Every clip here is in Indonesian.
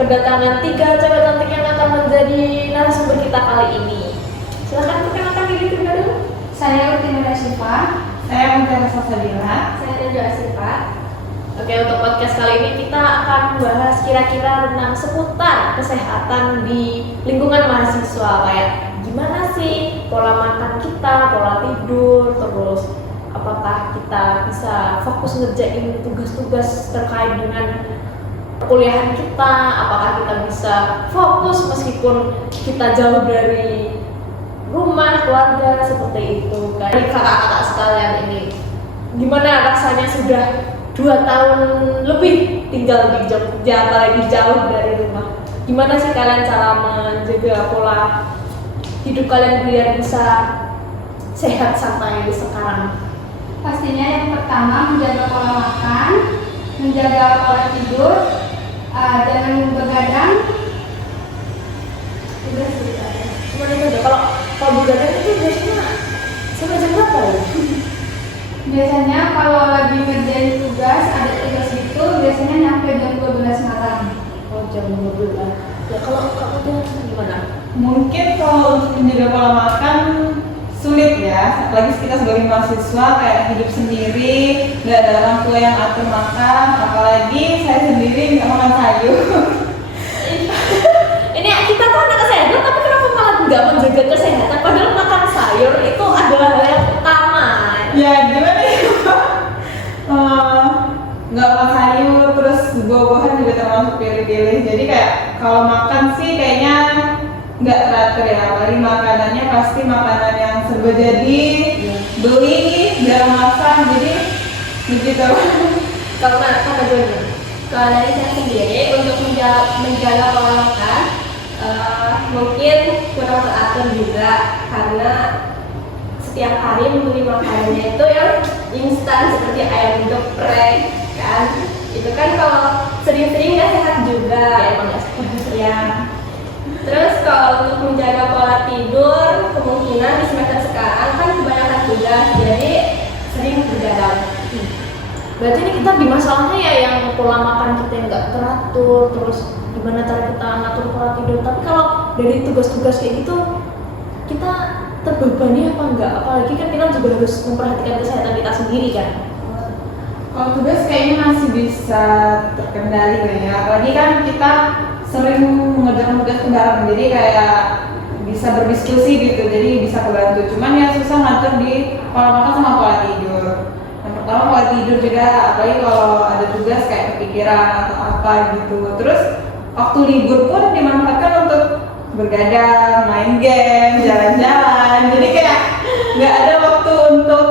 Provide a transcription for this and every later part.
kedatangan 3 cewek cantik yang akan menjadi narasumber kita kali ini. Silakan perkenalkan diri terlebih dahulu. Saya Utinura Syifa. Saya Mutiara Sasadila. Saya Najwa Asifa. Oke, untuk podcast kali ini kita akan membahas kira-kira tentang seputar kesehatan di lingkungan mahasiswa. Kayak gimana sih pola makan kita, pola tidur, terus apakah kita bisa fokus ngerjain tugas-tugas terkait dengan perkuliahan kita, apakah kita bisa fokus meskipun kita jauh dari rumah, keluarga, seperti itu. Kayak kakak-kakak sekalian ini, gimana rasanya sudah 2 tahun lebih tinggal di Jogja, apalagi jauh dari rumah. Gimana sih kalian cara menjaga pola hidup kalian biar bisa sehat sampai sekarang? Pastinya yang pertama menjaga pola makan, menjaga pola tidur, jangan begadang. Udah sih, cuma itu aja. Kalau begadang itu biasanya sampai jam berapa ya? Biasanya kalau lagi ngerjain tugas, ada tugas gitu, biasanya nyampe jam 12 malam. Oh, jam 12. Ya kalau kamu tuh gimana? Mungkin kalau untuk menjaga pola makan sulit ya, apalagi kita sebagai mahasiswa kayak hidup sendiri, nggak ada orang tua yang atur makan, apalagi saya sendiri nggak makan sayur. Ini kita tuh anak kesehatan, tapi kenapa malah nggak menjaga kesehatan? Padahal makan sayur itu adalah hal yang utama. Ya gimana ya? Nggak makan sayur, terus buah-buahan juga termasuk pilih-pilih. Jadi kayak kalau makan sih kayaknya nggak teratur ya, apalagi makanannya pasti makanan yang serba jadi, beli, jarang masak, jadi begitu. Karena apa dulu? Kalau dari saya sendiri untuk menjaga pola makan, mungkin kurang teratur juga karena setiap hari membeli makanannya itu yang instan seperti ayam geprek kan. Itu kan kalau sering-sering nggak sehat juga. Ya, emang nggak sehat. Ya. Terus kalau untuk menjaga pola tidur, kemungkinan di semester sekarang kan kebanyakan tugas, jadi sering begadang. Berarti ini kita di masalahnya ya yang pola makan kita yang nggak teratur, terus gimana cara kita ngatur pola tidur. Tapi kalau dari tugas-tugas kayak gitu, kita terbebani apa enggak? Apalagi kan kita juga harus memperhatikan kesehatan kita sendiri kan. Kalau tugas kayaknya masih bisa terkendali kayaknya, apalagi kan kita sering mengerjakan tugas bareng, jadi kayak bisa berdiskusi gitu, jadi bisa kebantu. Cuman ya susah ngatur di pola makan sama pola tidur. Yang pertama pola tidur juga, apalagi kalau ada tugas kayak kepikiran atau apa gitu. Terus waktu libur pun dimanfaatkan untuk bergadang, main game, jalan-jalan. Jadi kayak nggak ada waktu untuk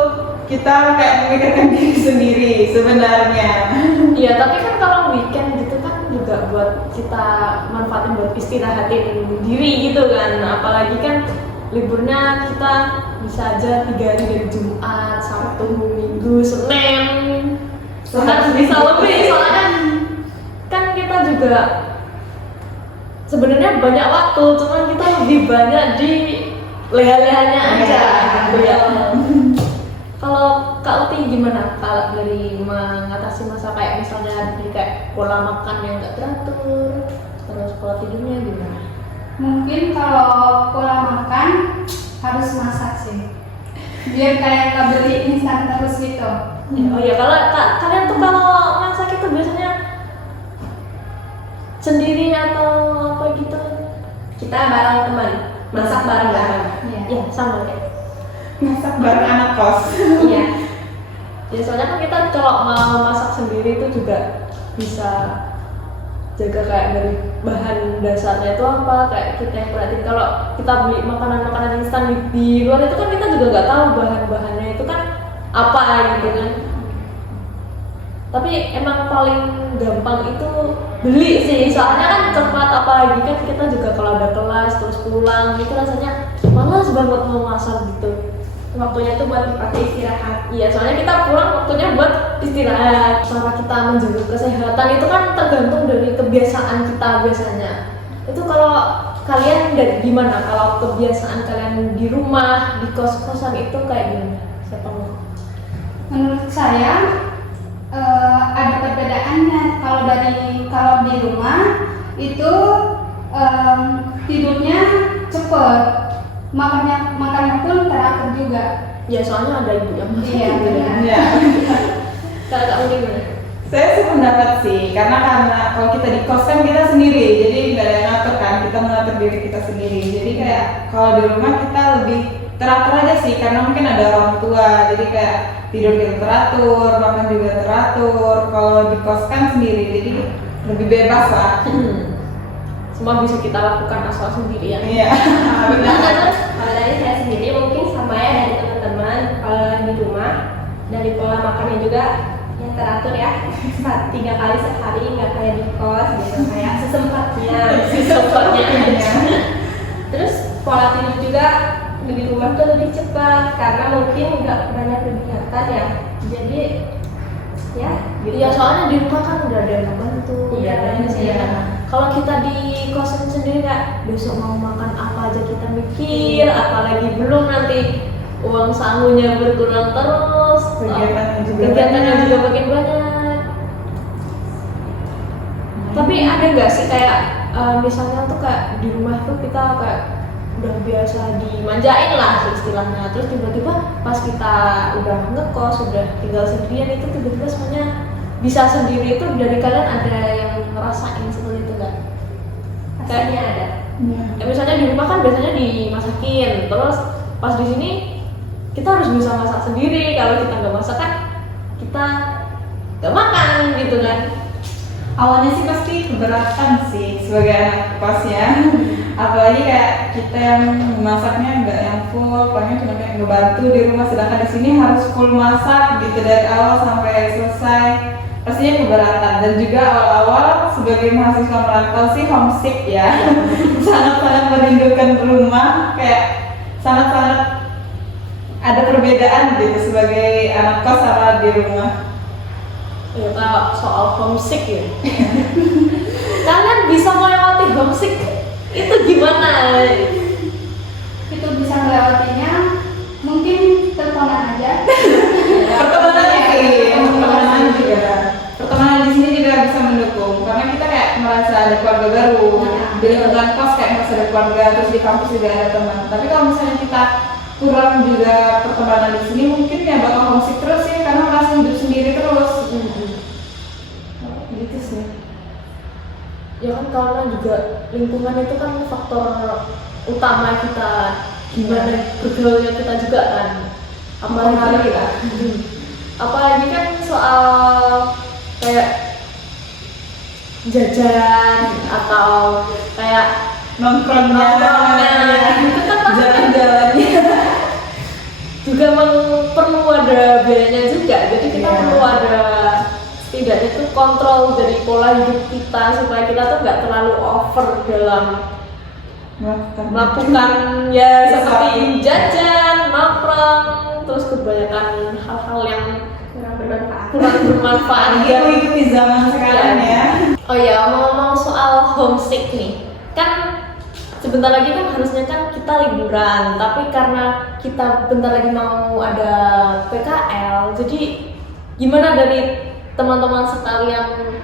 kita kayak memikirkan diri sendiri sebenarnya. Iya, tapi kan kalau weekend gitu kan juga buat kita manfaatin buat istirahatin diri gitu kan. Apalagi kan liburnya kita bisa aja 3 hari dari Jumat, Sabtu, Minggu, Senin. Bisa lebih, soalnya kan kita juga sebenarnya banyak waktu, cuman kita lebih banyak di leha-lehanya aja gitu ya. Kalau Kak Uti gimana kalau dari mengatasi masa kayak misalnya di kayak pola makan yang nggak teratur, terus pola tidurnya gimana? Mungkin kalau pola makan harus masak sih, biar kayak nggak beli instan terus gitu. Oh iya, kalau kalian tuh kalau masak itu biasanya sendiri atau apa gitu? Kita bareng teman, masak bareng-bareng. Ya sama kayak. Masak bareng anak kos. Iya. Ya soalnya kan kita kalau mau masak sendiri itu juga bisa jaga kayak dari bahan dasarnya itu apa, kayak kita yang perhatiin. Kalau kita beli makanan-makanan instan di luar itu kan kita juga nggak tahu bahan-bahannya itu kan apa gitu kan. Tapi emang paling gampang itu beli sih, soalnya kan cepat, apalagi kan kita juga kalau ada kelas terus pulang itu rasanya malas banget mau masak gitu. Waktunya tuh buat dipakai istirahat. Iya, soalnya kita pulang waktunya buat istirahat. Cara kita menjaga kesehatan itu kan tergantung dari kebiasaan kita biasanya. Itu kalau kalian dari gimana? Kalau kebiasaan kalian di rumah, di kos-kosan itu kayak gimana? Siapa mau? Menurut saya ada perbedaannya. Kalau di rumah itu tidurnya cepet, makannya pun teratur juga. Ya soalnya ada ibu yang masak. Iya, benar. Ya. Kalau Kak Uni gimana? Saya sih pendapat sih, karena kalau kita di kos kan kita sendiri, jadi nggak ada yang ngatur kan, kita mengatur diri kita sendiri. Jadi kayak kalau di rumah kita lebih teratur aja sih, karena mungkin ada orang tua, jadi kayak tidur kita teratur, makan juga teratur. Kalau di kos kan sendiri, jadi lebih bebas lah. Semua bisa kita lakukan asal sendirian. Iya, Nah, benar. terus kalau dari saya sendiri mungkin sama ya dari teman-teman, kalau di rumah dari pola makannya juga yang teratur ya, 3 kali sehari, nggak kayak di kos gitu, kayak sesempatnya. Sesempatnya aja. Terus pola tidur juga di rumah tuh lebih cepat karena mungkin nggak banyak kegiatan ya, jadi ya gitu. Iya soalnya di rumah kan udah ada yang membantu, udah Iya, ada yang iya. Kalau kita di kosan sendiri kak, besok mau makan apa aja kita mikir, apalagi belum nanti uang sangunya berkurang terus, kegiatannya juga makin banyak. Tapi ada nggak sih kayak misalnya tuh kayak di rumah tuh kita kayak udah biasa dimanjain lah istilahnya, terus tiba-tiba pas kita udah ngekos, udah tinggal sendirian itu tiba-tiba semuanya bisa sendiri. Itu dari kalian ada yang ngerasain seperti itu nggak? Pastinya ada. Ya, misalnya di rumah kan biasanya dimasakin, terus pas di sini kita harus bisa masak sendiri. Kalau kita nggak masak kan kita nggak makan gitu kan. Awalnya sih pasti keberatan sih sebagai anak kos ya. Apalagi kayak kita yang masaknya nggak yang full, paling cuma kayak ngebantu di rumah, sedangkan di sini harus full masak gitu dari awal sampai selesai. Pastinya keberatan, dan juga awal-awal sebagai mahasiswa merantau sih homesick ya. Sangat-sangat merindukan rumah, kayak sangat-sangat ada perbedaan gitu sebagai anak kos sama di rumah. Ya kalau soal homesick ya. Kalian bisa melewati homesick itu gimana? Itu bisa melewatinya mungkin teleponan aja. Pertemanan juga. Pertemanan di sini juga bisa mendukung, karena kita kayak merasa ada keluarga baru. Di lingkungan kos kayak merasa ada keluarga, terus di kampus juga ada teman. Tapi kalau misalnya kita kurang juga pertemanan di sini, mungkin ya bakal homesick terus ya, karena merasa hidup sendiri terus. Gitu sih. Ya kan karena juga lingkungan itu kan faktor utama kita gimana bergaulnya kita juga kan. Mempengaruhi lah. Apalagi kan soal kayak jajan atau kayak Nongkrongnya, itu kan pasti jalan-jalannya. juga perlu ada biayanya juga. Jadi kita Iya. perlu ada setidaknya tuh kontrol dari pola hidup kita supaya kita tuh nggak terlalu over dalam melakukan ya seperti jajan, nongkrong, terus kebanyakan hal-hal yang kurang bermanfaat Lagi ya. mengikuti zaman sekarang ya. Oh ya, ngomong soal homesick nih, kan sebentar lagi kan harusnya kan kita liburan, tapi karena kita bentar lagi mau ada PKL, jadi gimana dari teman-teman sekalian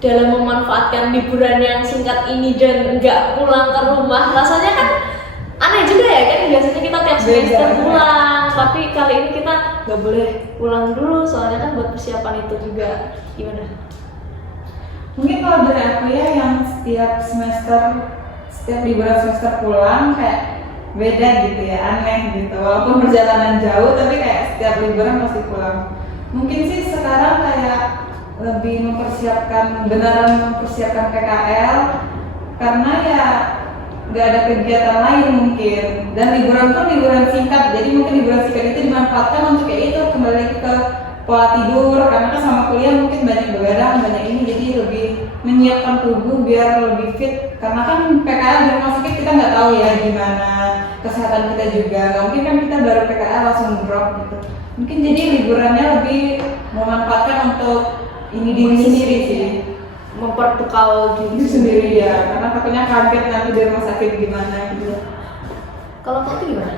dalam memanfaatkan liburan yang singkat ini dan nggak pulang ke rumah? Rasanya kan aneh juga ya kan, biasanya kita tiap semester Beda. pulang, tapi kali ini kita nggak boleh pulang dulu soalnya kan buat persiapan itu juga. Gimana? Mungkin kalau dari aku ya, yang setiap liburan semester pulang kayak beda gitu ya, aneh gitu. Walaupun perjalanan jauh, tapi kayak setiap liburan pasti pulang. Mungkin sih sekarang kayak lebih beneran mempersiapkan PKL, karena ya nggak ada kegiatan lain mungkin, dan liburan pun liburan singkat, jadi mungkin liburan singkat itu dimanfaatkan untuk kayak itu, kembali ke pola tidur, karena kan sama kuliah mungkin banyak begadang, banyak ini, jadi lebih menyiapkan tubuh biar lebih fit, karena kan PKL di rumah sakit kita nggak tahu ya gimana kesehatan kita juga, nggak mungkin kan kita baru PKL langsung drop gitu. Mungkin jadi liburannya lebih memanfaatkan untuk ini diri sendiri sih, Memperbekal diri sendiri ya, karena takutnya kaget nanti di rumah sakit gimana gitu. Kalau kamu gimana?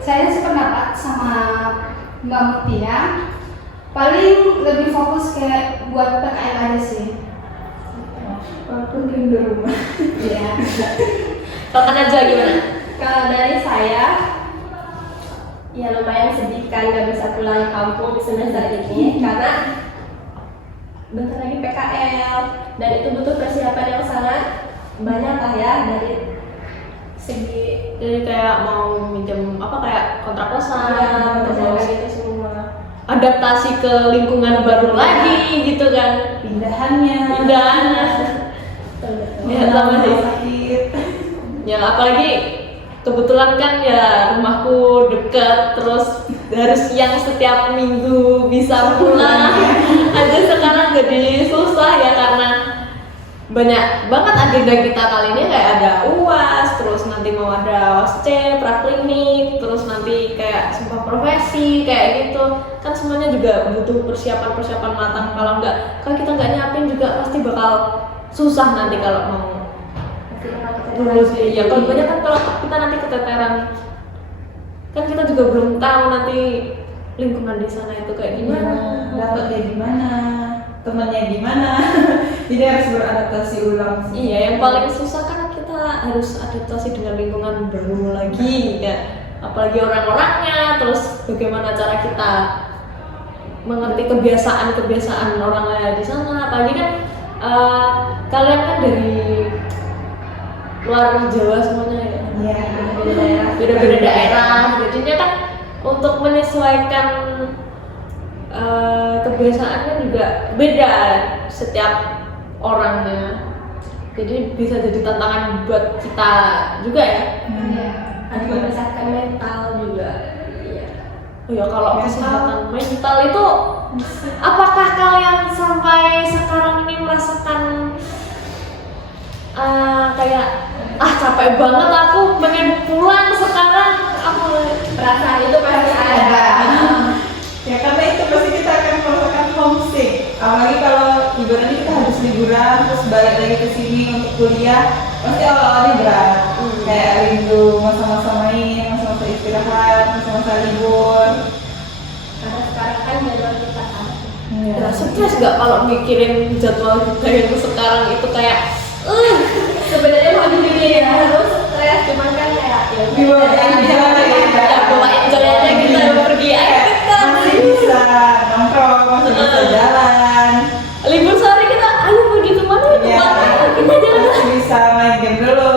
Saya sependapat sama Mbak Mutia, paling lebih fokus kayak buat PKL aja sih. Walaupun rindu rumah. Iya. Kalau kan aja gimana? Kalau dari saya, ya lumayan sedih kan nggak bisa pulang kampung di semester ini karena bentar lagi PKL dan itu butuh persiapan yang sangat banyak lah ya dari segi Jadi kayak mau minjem apa kayak kontrak kosan, terus terus itu semua. adaptasi ke lingkungan baru lagi gitu kan. Pindahannya. Pindahannya. Ya, sama sih. Sakit. Ya apalagi kebetulan kan ya rumahku dekat, terus harus yang setiap minggu bisa pulang aja sekarang jadi susah ya karena banyak banget agenda kita kali ini, kayak ada UAS, terus nanti mau ada OSCE, praklinik, terus nanti kayak sumpah profesi kayak gitu kan, semuanya juga butuh persiapan matang. Kalau kita nggak nyiapin juga pasti bakal susah nanti kalau mau lulus. Ya kalau banyak kan kalau kita nanti keteteran kan, kita juga belum tahu nanti lingkungan di sana itu kayak gimana, Dapatnya gimana, temannya gimana. Jadi harus beradaptasi ulang sih. Iya, yang paling susah kan kita harus adaptasi dengan lingkungan baru lagi ya, apalagi orang-orangnya, terus bagaimana cara kita mengerti kebiasaan orangnya di sana. Apalagi kan kalian kan dari luar Jawa semuanya ya. Iya. Beda-beda daerah, jadinya kan untuk menyesuaikan kebiasaannya juga beda setiap orangnya, jadi bisa jadi tantangan buat kita juga ya. Iya. Harus membesarkan mental juga. Iya. Oh ya, kalau kesehatan mental itu apakah kalian sampai sekarang ini merasakan kayak capek banget, aku pengen pulang sekarang, aku Perasaan itu pasti ada. Ya karena itu pasti kita akan merasakan homesick. Apalagi kalau liburan kita habis liburan terus balik lagi ke sini untuk kuliah, pasti awal-awalnya berat. Kayak rindu masa-masa main, masa-masa istirahat, masa-masa libur. Karena sekarang kan jadwal kita kan. ya stres gak kalau mikirin jadwal kita yang sekarang itu kayak Sebenarnya mau dibikin harus stres, cuman kan kayak ya udah, Dibawa kita enjoy aja. ya bawa enjoy aja kita pergi aja kita Masih bisa nongkrong, masih bisa jalan. libur sehari kita ayo pergi kemana ya, Iya, kemana kita jalan. masih bisa main game dulu.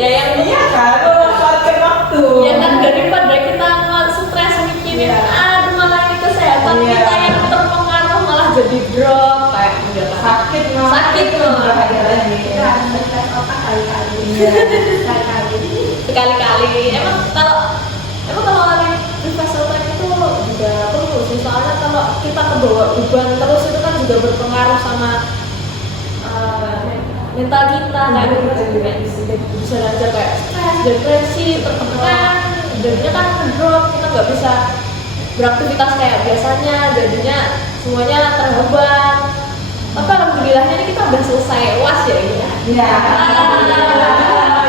Ya yang Iya kan, memanfaatkan waktu. ya kan daripada kita stres mikirin malah ini kesehatan Iya. kita yang terpengaruh malah jadi drop kayak enggak kan. Sakit loh. Sakit loh. Bahagia lagi. kita harus stres otak kali-kali. Iya. Sekali-kali. Sekali-kali emang kalau refresh otak itu juga perlu sih, soalnya kalau kita kebawa beban terus itu kan juga berpengaruh sama mental kita, kayak juga bisa aja kayak stres, depresi, tertekan, jadinya kan ngedrop, kita nggak bisa beraktivitas kayak biasanya, jadinya semuanya terhambat. Tapi alhamdulillahnya ini kita udah selesai UAS ya ini ya. Iya.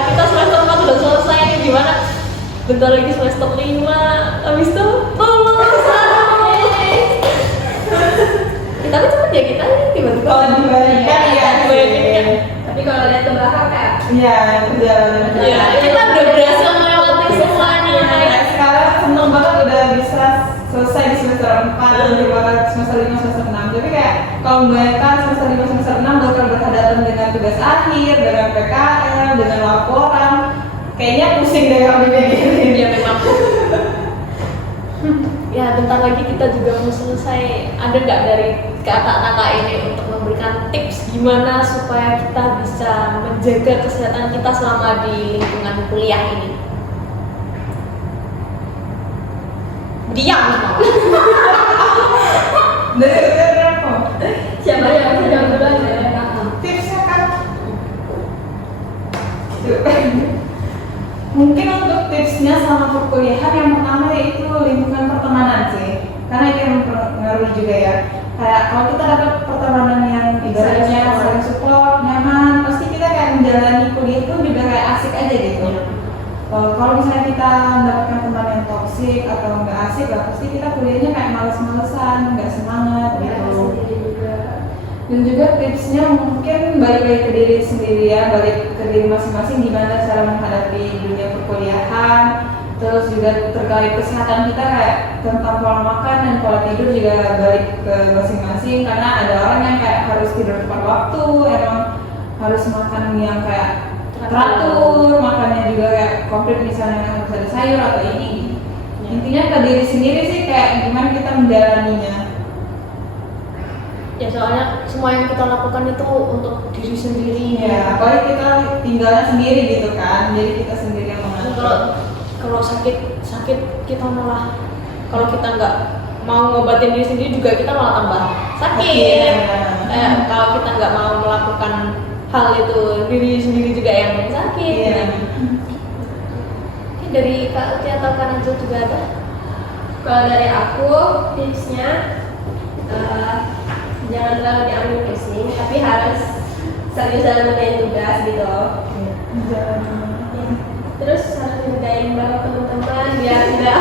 Kita semester 4 udah selesai nih, gimana? Bentar lagi semester 5, habis itu lulus. Tapi cepet ya kita nih tiba-tiba. Kalau dibandingkan ya. Dibandingkan. Tapi kalau lihat ke belakang kayak Iya, perjalanan. Ya, kita udah berhasil melewati semuanya. Sekarang seneng banget udah bisa selesai di semester 4, daripada semester 5, semester 6. Tapi kayak kalau membayangkan semester 5, semester 6 bakal berhadapan dengan tugas akhir, dengan PKL, dengan laporan, kayaknya pusing deh kalau dipikirin. Ya memang. Ya bentar lagi kita juga mau selesai. Ada nggak dari kakak-kakak ini untuk memberikan tips gimana supaya kita bisa menjaga kesehatan kita selama di lingkungan kuliah ini? Diam semua. Dari berapa? siapa yang bisa jawab dulu aja. Tipsnya kan mungkin untuk tipsnya selama perkuliahan yang pertama yaitu lingkungan pertemanan sih, karena itu yang mempengaruhi juga ya. Kayak kalau kita dapat pertemanan yang ibaratnya saling support, nyaman, pasti kita kayak menjalani kuliah itu juga kayak asik aja gitu. Kalau misalnya kita mendapatkan teman yang toksik atau nggak asik lah, pasti kita kuliahnya kayak males-malesan, nggak semangat gitu. Dan juga tipsnya mungkin balik lagi ke diri sendiri ya, balik ke diri masing-masing gimana cara menghadapi dunia perkuliahan. Terus juga terkait kesehatan kita kayak tentang pola makan dan pola tidur juga balik ke masing-masing, karena ada orang yang kayak harus tidur tepat waktu, emang harus makan yang kayak teratur, makannya juga kayak komplit, misalnya harus ada sayur atau ini. Intinya ke diri sendiri sih, kayak gimana kita menjalaninya. Ya soalnya semua yang kita lakukan itu untuk diri sendiri. Ya, apalagi kita tinggalnya sendiri gitu kan, jadi kita sendiri yang Nah, mengatur. kalau sakit kita malah, kalau kita nggak mau ngobatin diri sendiri juga kita malah tambah sakit. Kalau kita nggak mau melakukan hal itu, diri sendiri juga yang sakit. Iya. Oke, dari Kak Uti atau Kak Najwa juga ada? Kalau dari aku tipsnya jangan terlalu diambil pusing, tapi harus serius dalam mengerjain tugas gitu. Terus harus dikerjain bareng teman-teman biar tidak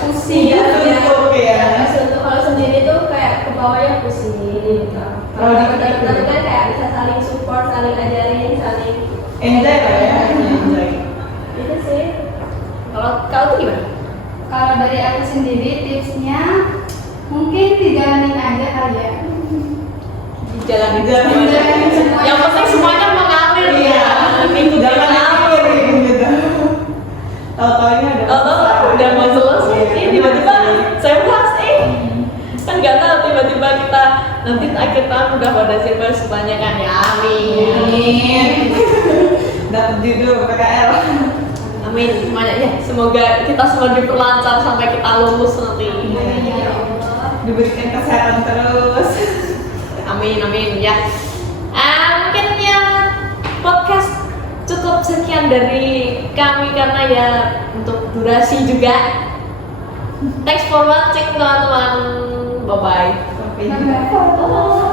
pusing. Iya, suntuk ya. Suntuk. Kalau sendiri tuh kayak ke bawahnya pusing gitu. Kalau di teman-teman kan kayak bisa saling support, saling ajarin, saling Enjoy lah ya, enjoy. itu sih. Kalau Kak Uti gimana? Kalau dari aku sendiri tipsnya mungkin dijalanin aja kali ya. Jalanin Jalanin semua. Yang penting semuanya mengalir. Iya, Minggu jangan dipikirin gitu. Tahu-taunya udah mau selesai. Iya, Tiba-tiba saya bahas kan nggak tahu, tiba-tiba kita nanti akhir tahun udah pada silver semuanya kan ya. Amin. Dapat judul PKL. Amin semuanya ya, semoga kita semua diperlancar sampai kita lulus nanti. Diberikan kesehatan terus. Amin ya. Mungkin ya podcast cukup sekian dari kami karena ya untuk durasi juga. Thanks for watching teman-teman. Bye bye. Sampai Bye-bye. jumpa.